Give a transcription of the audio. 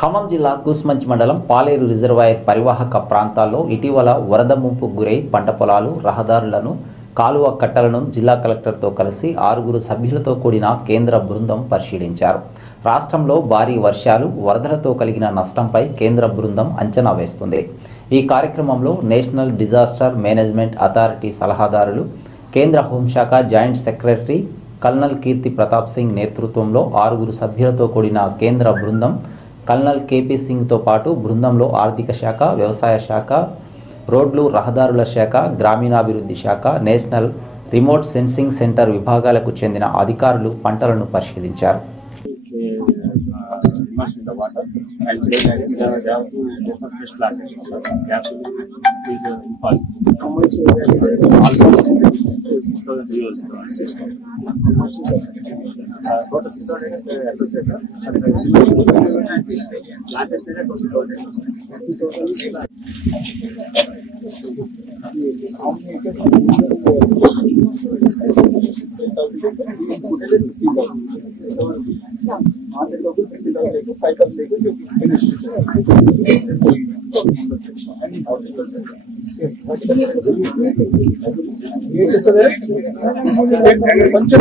ఖమ్మం జిల్లా కూస్మంచి మండలం పాలేరు రిజర్వాయర్ పరివాహక ప్రాంతాల్లో ఇటీవల వరద ముంపుకు గురై పంట పొలాలు, రహదారులను, కాలువ కట్టలను జిల్లా కలెక్టర్తో కలిసి 6 సభ్యులతో కూడిన కేంద్ర బృందం పరిశీలించారు. రాష్ట్రంలో భారీ వర్షాలు, వరదలతో కలిగిన నష్టంపై కేంద్ర బృందం అంచనా వేస్తుంది. ఈ కార్యక్రమంలో నేషనల్ డిజాస్టర్ మేనేజ్మెంట్ అథారిటీ సలహాదారులు, కేంద్ర హోంశాఖ జాయింట్ సెక్రటరీ కల్నల్ కీర్తి ప్రతాప్ సింగ్ నేతృత్వంలో 6 సభ్యులతో కూడిన కేంద్ర బృందం కల్నల్ కేపీ సింగ్తో పాటు బృందంలో ఆర్థిక శాఖ, వ్యవసాయ శాఖ, రోడ్లు రహదారుల శాఖ, గ్రామీణాభివృద్ధి శాఖ, నేషనల్ రిమోట్ సెన్సింగ్ సెంటర్ విభాగాలకు చెందిన అధికారులు పంటలను పరిశీలించారు. కొంచెం